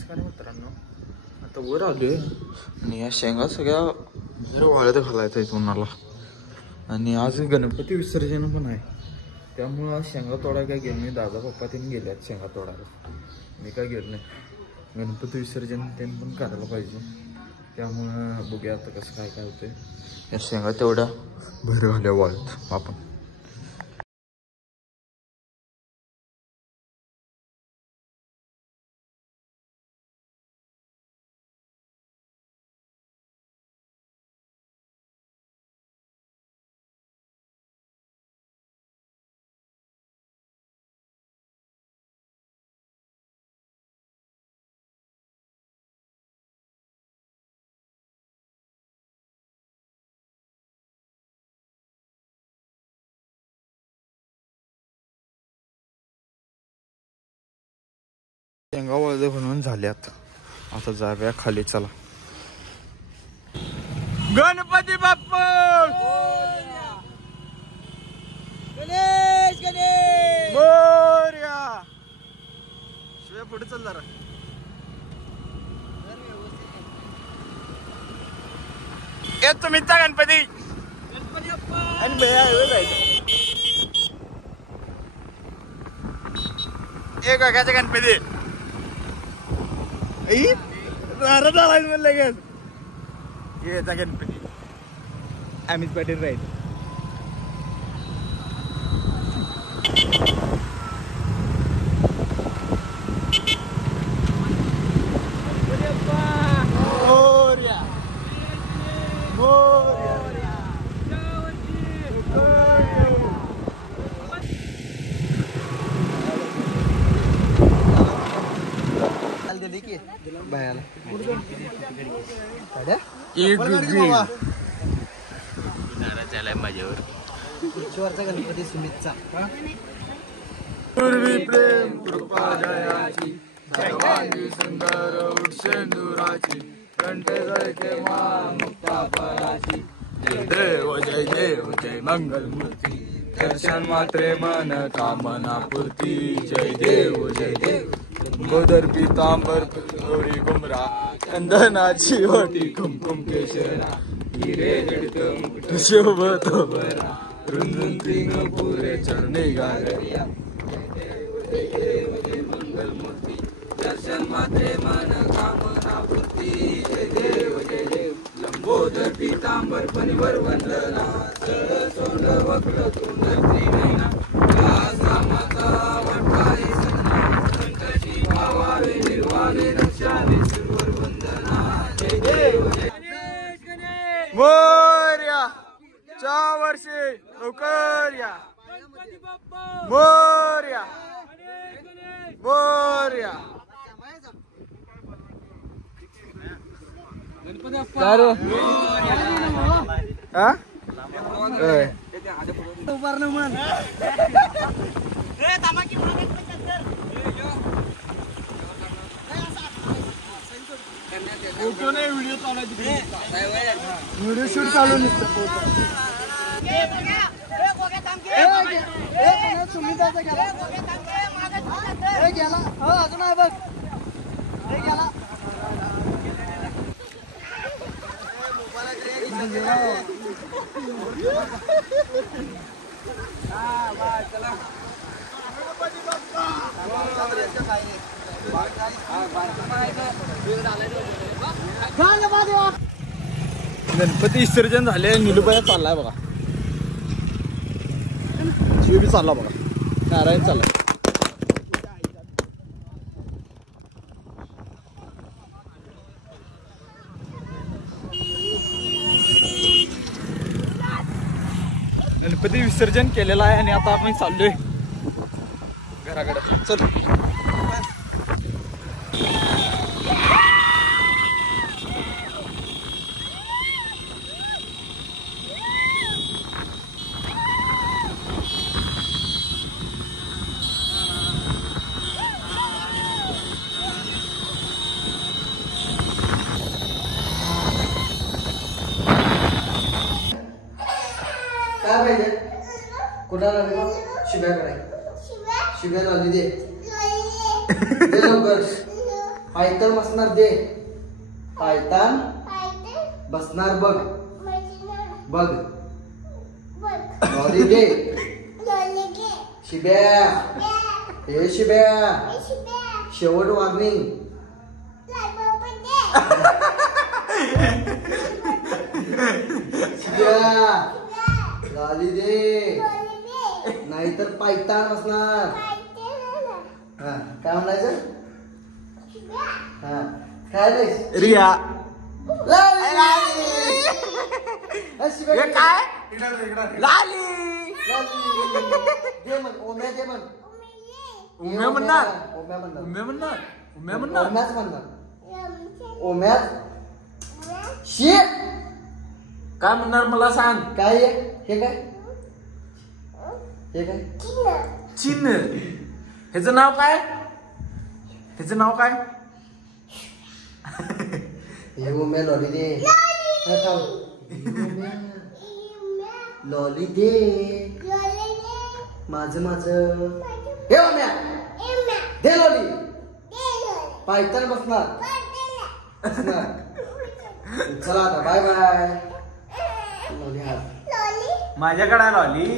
नमस्कार मित्रांनो, आता वर आलोय आणि या शेंगा सगळ्या जर वाळत घालायचं आहे उन्हाला. आणि आज गणपती विसर्जन पण आहे, त्यामुळं आज शेंगा तोडायला काय गेलो नाही. दादा पप्पा त्यांनी गेल्यात शेंगा तोडायला, मी काय गेलो नाही. गणपती विसर्जन त्यांनी पण करायला पाहिजे, त्यामुळं बघूया आता कसं काय काय होतंय. या शेंगा तेवढ्या भर घाल्या वाळत आपण. शेंगा वाळले म्हणून झाल्यात, आता जाऊया खाली. चला. गणपती बाप्पा गणेश गणेश मोरया. शिवाय पुढे चल जरा. येतो तुमचा गणपती. गणपती बाप्पा आणि भैया एक वाघाचा गणपती. नारळ आलाय म्हणलं लगेच. याचा गणपती अमित पाटील राहील. माझ्यावर गणपती सुमितचा पूर्वी प्रेम कृपा जयाची, सर्वांगी सुंदर उठसेंदुराची, कंठे जळके मान मुक्ता पराची. जय देव जय मंगल मूर्ती, दर्शन मात्रे मन कामना पूर्ती. जय देव गोदर पीतांबर गौरी गुमरा, चंदनाची ओटी कुमकुम केशरा, हिरे जडित मुकुट शोभत बरा, रुंदून तीन पुरे चरणे गारया. जय मंगल मूर्ती, दर्शन मात्रे मन कामना पूर्ती. जय देव लंबोदर पीतांबर पनिवर वंदना, सर सोंड वक्र तुंड त्रिनयना, माता वटकाळी सदना, संकटी पावावे निर्वावे रक्षावे सुरवर वंदना. जय देव गणेश गणेश मोरया. 4 वर्षे लवकर या. गणपती बाप्पा मोरया मोरया. गणपती बाप्पा उभारणं म्हण. फोटो नाही, व्हिडिओ चालू. व्हिडिओ शूट चालू नसतं. सुमिताचा गेला हो अजून आहे बघ. गेला गणपती विसर्जन झाले. निलुबाया चाललाय बघा, शिव बी चालला बघा, नारायण चाललाय. गणपती विसर्जन केलेलं आहे आणि आता आपण चाललोय घराकडे. चल. काय पाहिजे कुणाला शिव्या कराय. शिव्या लावली दे लवकर. पायथन बसणार दे. पायथन बसणार बघ. बघ. लॉली दे. शिब्या. हे शिब्या. शेवट वॉर्निंग. शिब्या. लॉली दे. नाहीतर पायथन बसणार. हा काय म्हणायचं? हा काय नाही रिया शिब्या काय लाली दे म्हण. ओम्या दे म्हण. उम्या म्हणणार ओम्या म्हणणार. उम्या म्हणणार उम्या म्हणणार ओम्याच म्हणणार. ओम्याच. शी काय म्हणणार मला सांग. काय आहे हे? काय हे? काय चिन्ह. ह्याचं नाव काय? ह्याचं नाव काय? हे ओम्या लॉली दे. लॉली दे. माझं माझं. हे ओम्या दे लॉली. पायथन बसणार. चला आता बाय बाय. लॉली हात माझ्याकडे लॉली.